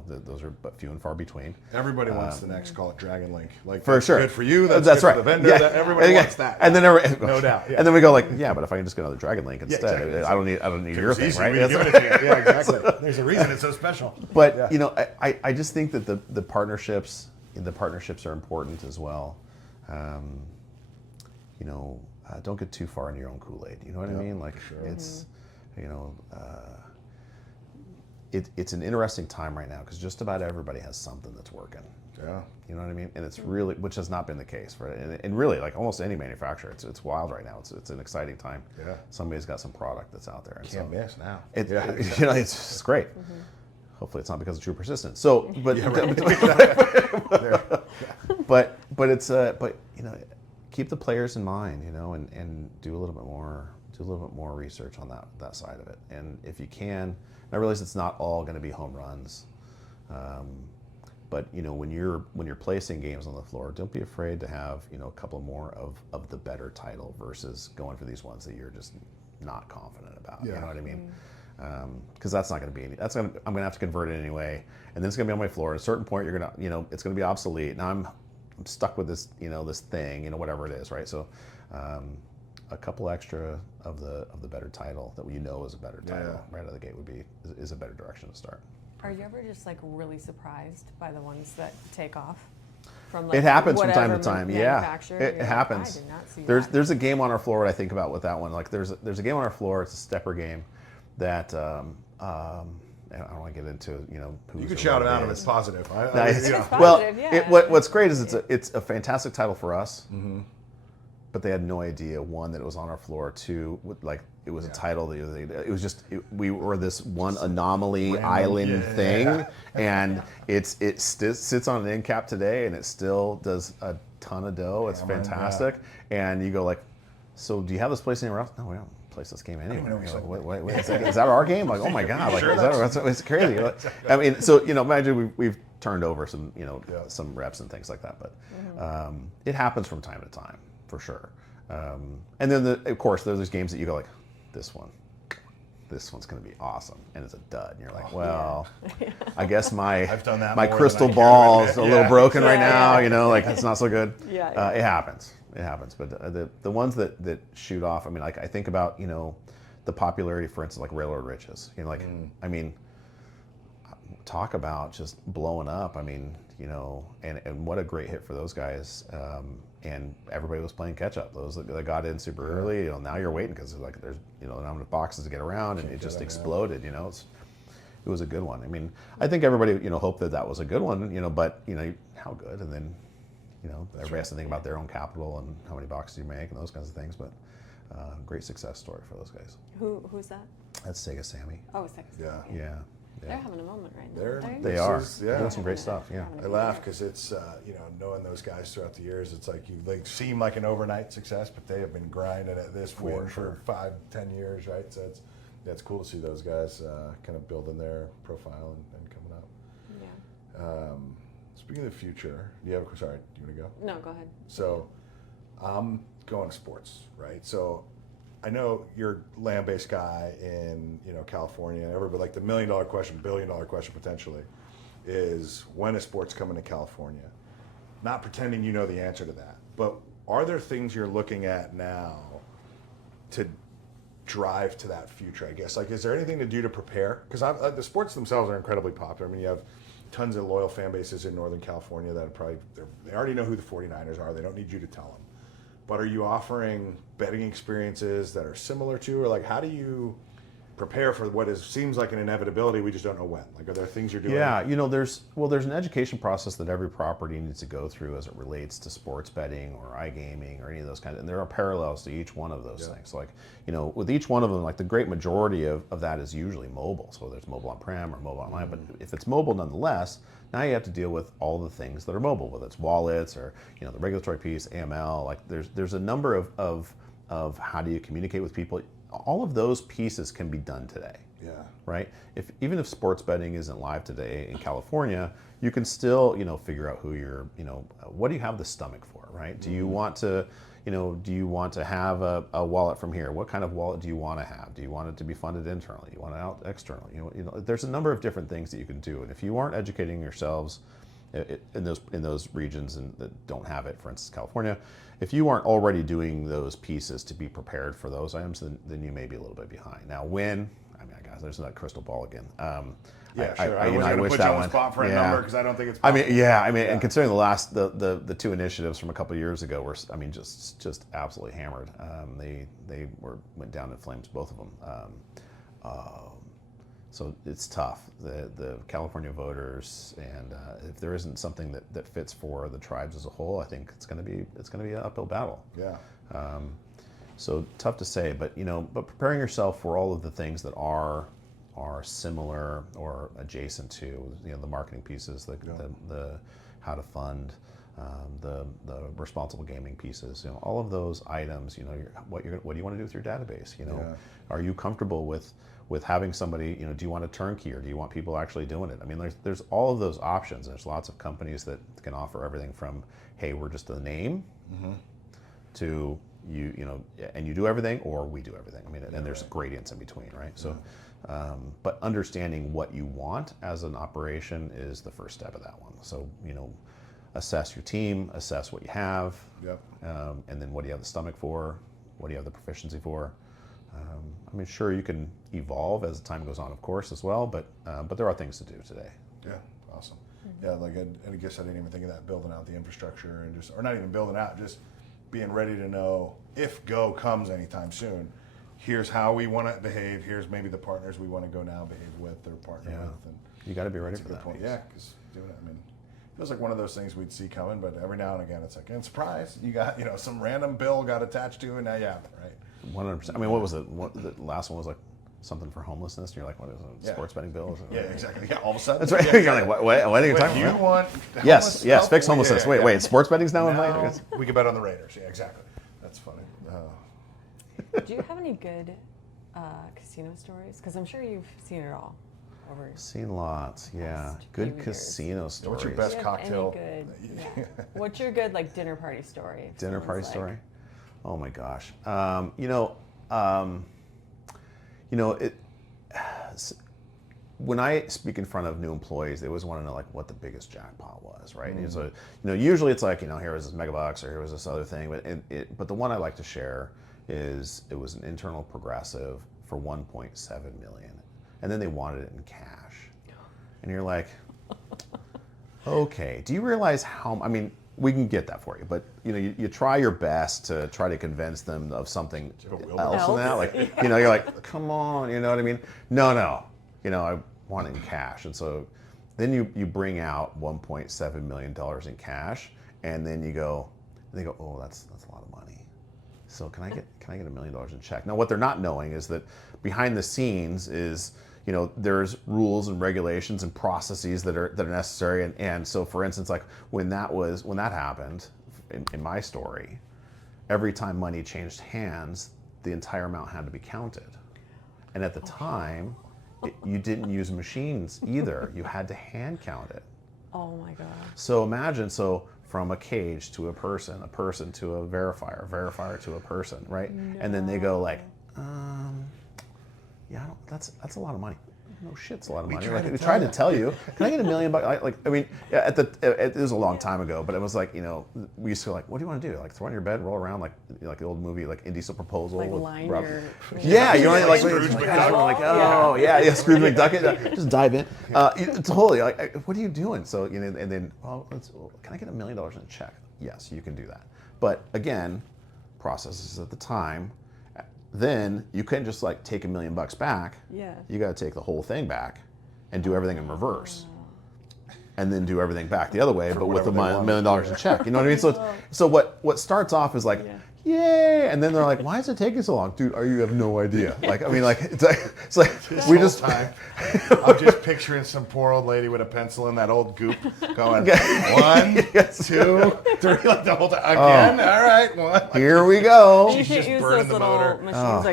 those are but few and far between. Everybody wants the next, call it Dragon Link. Like, for sure, good for you. That's right. For the vendor. Yeah. Everybody wants that. And then no doubt. Yeah. And then we go like, yeah, but if I can just get another Dragon Link instead, exactly. I don't need your thing, right? Yeah, exactly. There's a reason it's so special. But I just think that the partnerships are important as well. Don't get too far into your own Kool-Aid. You know what I mean? Like it's it's an interesting time right now because just about everybody has something that's working. Yeah. You know what I mean? And it's really, which has not been the case for it. And really, like almost any manufacturer, it's wild right now. It's an exciting time. Yeah. Somebody's got some product that's out there. And can't miss now. It's great. Hopefully, it's not because of true persistence. So, but keep the players in mind, and do a little bit more research on that side of it. And if you can, I realize it's not all going to be home runs, but when you're placing games on the floor, don't be afraid to have a couple more of the better title versus going for these ones that you're just not confident about. Yeah. You know what I mean? Because that's not going to be I'm going to have to convert it anyway, and then it's going to be on my floor. At a certain point, you're going to it's going to be obsolete. Now I'm stuck with this this thing, whatever it is, right? So a couple extra of the better title that is a better title right out of the gate is a better direction to start. Are you ever just like really surprised by the ones that take off? From like it happens from time whatever to time. Yeah, it happens. I did not see that. There's a game on our floor. What I think about with that one, like there's a game on our floor. It's a stepper game that I don't want to get into. You could shout it out if it's positive. What's great is it's a fantastic title for us. Mm-hmm. But they had no idea, one, that it was on our floor. Two, it was a title. It was just we were this one anomaly island thing, and it sits on an end cap today, and it still does a ton of dough. It's fantastic, and you go like, so do you have this place anywhere else? No, we don't place this game anywhere. Wait, is that our game? Like, oh my god, like it's crazy. I mean, so imagine we've turned over some some reps and things like that, but it happens from time to time. For sure. And then, of course, there's these games that you go like, this one's going to be awesome. And it's a dud. And you're like, I guess my crystal ball is a little broken right now. Like it's not so good. It happens. It happens. But the ones that shoot off, I mean, like I think about, the popularity, for instance, like Railroad Riches. I mean, talk about just blowing up. I mean, and what a great hit for those guys. And everybody was playing catch up. Those that got in super early, now you're waiting because there's not enough boxes to get around, and it just exploded. It was a good one. I mean, I think everybody hoped that was a good one. But how good, and then everybody has to think about their own capital and how many boxes you make and those kinds of things. But great success story for those guys. Who's that? That's Sega Sammy. Oh, Sega Sammy. Yeah. They're having a moment right now. They are. They're doing some great stuff. Yeah. I laugh because it's knowing those guys throughout the years. It's like they seem like an overnight success, but they have been grinding at this for 5-10 years, right? So it's cool to see those guys kind of building their profile and coming up. Yeah. Speaking of the future, do you want to go? No, go ahead. So, I'm going to sports, right? So, I know you're a land-based guy in California. Everybody, like the $1 million question, $1 billion question potentially, is when is sports coming to California? Not pretending you know the answer to that, but are there things you're looking at now to drive to that future? I guess is there anything to do to prepare? Because the sports themselves are incredibly popular. I mean, you have tons of loyal fan bases in Northern California that are they already know who the 49ers are. They don't need you to tell them. But are you offering betting experiences that are similar to, or how do you prepare for what seems like an inevitability? We just don't know when. Are there things you're doing? Yeah, there's an education process that every property needs to go through as it relates to sports betting or iGaming or any of those kinds. And there are parallels to each one of those things. With each one of them, the great majority of that is usually mobile. So whether it's mobile on-prem or mobile online, but if it's mobile nonetheless, now you have to deal with all the things that are mobile, whether it's wallets or the regulatory piece, AML. There's a number of how do you communicate with people. All of those pieces can be done today. Yeah. Right. Even if sports betting isn't live today in California, you can still figure out who you're what do you have the stomach for, right? Do you want to have a wallet from here? What kind of wallet do you want to have? Do you want it to be funded internally? Do you want it out externally? There's a number of different things that you can do, and if you aren't educating yourselves in those regions and that don't have it, for instance, California, if you aren't already doing those pieces to be prepared for those items, then you may be a little bit behind. Now, there's that crystal ball again. Sure. I wish that one. Spot for a number because I don't think it's possible. And considering the two initiatives from a couple of years ago were, just absolutely hammered. They went down in flames, both of them. So it's tough. The California voters, and if there isn't something that fits for the tribes as a whole, I think it's going to be an uphill battle. Yeah. So tough to say, but but preparing yourself for all of the things that are similar or adjacent to the marketing pieces, the how to fund, the responsible gaming pieces, all of those items. What do you want to do with your database? Are you comfortable with having somebody? Do you want a turnkey or do you want people actually doing it? I mean, there's all of those options. There's lots of companies that can offer everything from, hey, we're just a name, to and you do everything, or we do everything. I mean, and there's gradients in between, right? So, but understanding what you want as an operation is the first step of that one. So, assess your team, assess what you have, and then what do you have the stomach for? What do you have the proficiency for? I mean, sure, you can evolve as time goes on, of course, as well, but there are things to do today. Yeah, awesome. Yeah, like I guess I didn't even think of that, building out the infrastructure and just, or not even building out, just being ready to know if Go comes anytime soon, here's how we want to behave, here's maybe the partners we want to go now behave with or partner with. And you got to be ready for that that. Point. Yeah, because doing it, I mean, it feels like one of those things we'd see coming, but every now and again it's like, and surprise, you got, some random bill got attached to it, and now you have it, right? 100%. I mean, what was it? The last one was like something for homelessness, and you're like, what is it? Sports betting bill? Yeah, exactly. Yeah, all of a sudden. That's right. Yeah, You're like, what are you talking about? You want yes, help? fix homelessness. Wait, sports betting's now in play? We can bet on the Raiders. Yeah, exactly. That's funny. Do you have any good casino stories? Because I'm sure you've seen it all over. Seen lots, yeah. Good casino stories. What's your best cocktail? What's your good dinner party story? Dinner party story? Oh my gosh. When I speak in front of new employees, they always want to know what the biggest jackpot was, right? And so, usually it's here was this megabucks or here was this other thing, but the one I like to share is it was an internal progressive for 1.7 million, and then they wanted it in cash, and you're like, okay, do you realize how? I mean, we can get that for you, but you try your best to try to convince them of something else in that. You're like, come on, you know what I mean? No, I want it in cash, and so then you bring out 1.7 million dollars in cash, and then they go, oh, that's a lot of money. So can I get $1 million in check? Now, what they're not knowing is that behind the scenes is there's rules and regulations and processes that are necessary. And so, for instance, when that happened in my story, every time money changed hands, the entire amount had to be counted. And at the time, you didn't use machines either. You had to hand count it. Oh my God. So imagine, from a cage to a person to a verifier to a person, right? No. And then they go that's a lot of money. No shit, it's a lot of money. We tried to tell you. Can I get $1 million? It was a long time ago, but it was we used to what do you want to do? Throw on your bed, roll around like the old movie, Indecent Proposal. Line your... Yeah, you're only Scrooge McDuck. Scrooge McDuck. Just dive in. Totally. What are you doing? So and then, can I get $1 million in a check? Yes, you can do that. But again, processes at the time. Then you couldn't just take $1 million back. Yeah. You got to take the whole thing back, and do everything in reverse, and then do everything back the other way, but with $1 million in check. You know what I mean? So what starts off is yay, and then they're like, why is it taking so long, dude? You have no idea. It's like we just. Time, I'm just picturing some poor old lady with a pencil in that old goop, going 1, 2, 3, the whole time again. All right, 1. Here we go. You should use those little machines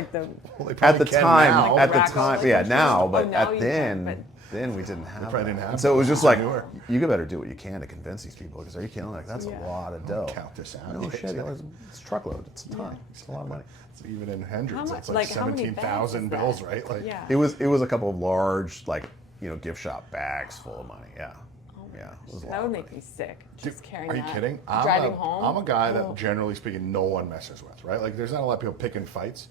at the time, now, but then we didn't have that. So it was just you better do what you can to convince these people, because are you kidding? That's a lot of dough. Count this out. No shit, it's a truckload. It's a ton. It's a lot of money. It's even in hundreds. It's 17,000 bills, right? It was a couple of large gift shop bags full of money. Yeah. Yeah. That would make me sick. Just carrying that. Are you kidding? Driving home. I'm a guy that generally speaking no one messes with, right? There's not a lot of people picking fights.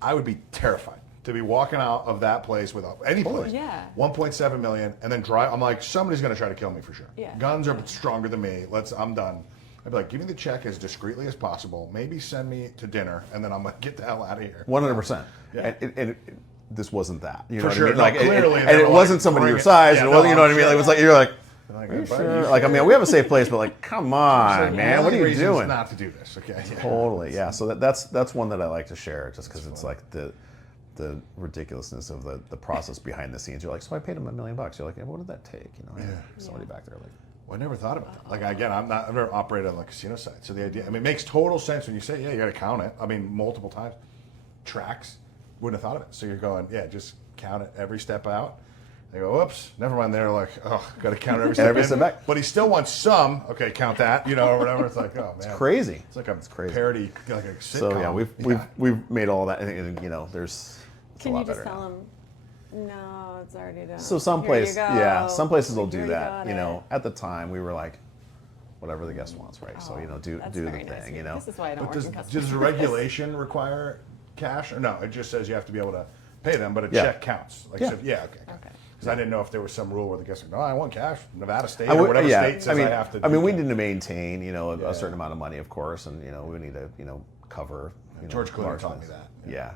I would be terrified to be walking out of that place with any place. Yeah. 1.7 million, and then drive. I'm like, somebody's gonna try to kill me for sure. Yeah. Guns are stronger than me. I'm done. I'd be like, give me the check as discreetly as possible. Maybe send me to dinner, and then I'm gonna get the hell out of here. 100%. Yeah. And this wasn't that. You know for what sure. I mean? No, clearly, and it wasn't somebody your size. Yeah, and it wasn't, you know what I mean? Sure. It was you're like. Are you sure? We have a safe place, but come on, man, what are you doing? Not to do this, okay? Totally, yeah. So that's one that I like to share, just because it's the ridiculousness of the process behind the scenes. You're like, so I paid him $1 million. You're like, what did that take? Somebody back there Well, I never thought about that. Again, I've never operated on a casino site, so the idea, it makes total sense when you say, you got to count it. Multiple times. Tracks, wouldn't have thought of it. So you're going, just count it every step out. They go, whoops, never mind. They're like, got to count every step back. But he still wants some. Okay, count that, or whatever. It's like, oh man, it's crazy. It's like a parody, like a sitcom. So yeah, we've made all that, and there's. Can you just tell them? No, it's already done. So some places will do that. At the time we were like, whatever the guest wants, right? So do the thing. This is why I don't work in customer does the regulation require cash? Or no, it just says you have to be able to pay them, but a Yeah. check counts. Like, Yeah. so, yeah, okay. Okay. Because I didn't know if there was some rule where the guys are, no, I want cash. Nevada State or whatever state says I have to. I mean, we do need to maintain, a certain amount of money, of course, and we need to, cover. George Clooney large taught me things. that. Yeah.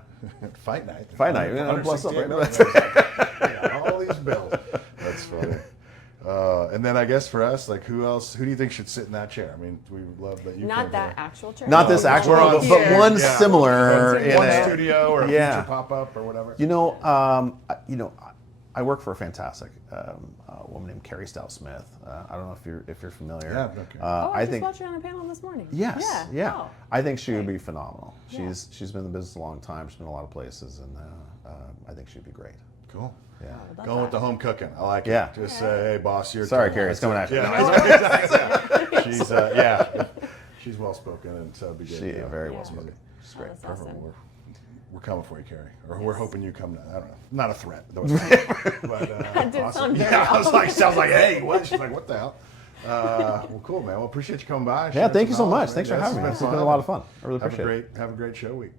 Fight night. Fight night. Bless up. 168 Right? million. All these bills. That's funny. And then I guess for us, like, who do you think should sit in that chair? I mean, we would love that you. Not came that here. actual chair. Not this actual, but here. one Yeah. similar One in studio or a Yeah. future pop up or whatever. I work for a fantastic woman named Carrie Stout Smith. I don't know if you're familiar. Yeah, okay. I just watched her on a panel this morning. Yes. Yeah. Oh. I think she would be phenomenal. Yeah. She's been in the business a long time. She's been in a lot of places, and I think she'd be great. Cool. Yeah. Going with the home cooking. I like it. Yeah. Just say, hey, boss, you're. Sorry, Carrie, it's coming at you. Yeah. She's she's well spoken, and so it'd be good. She Yeah. very well spoken. She's great. That's awesome. We're coming for you, Carrie. Or we're hoping you come. I don't know. Not a threat. That was but, That did sound very I was like, sounds like, hey, what? She's like, what the hell? Well, cool, man. Well, appreciate you coming by. Yeah, thank you so sharing some much. knowledge, Thanks for man. having me. This This has has been a lot of fun. I really appreciate it. Have a great show week.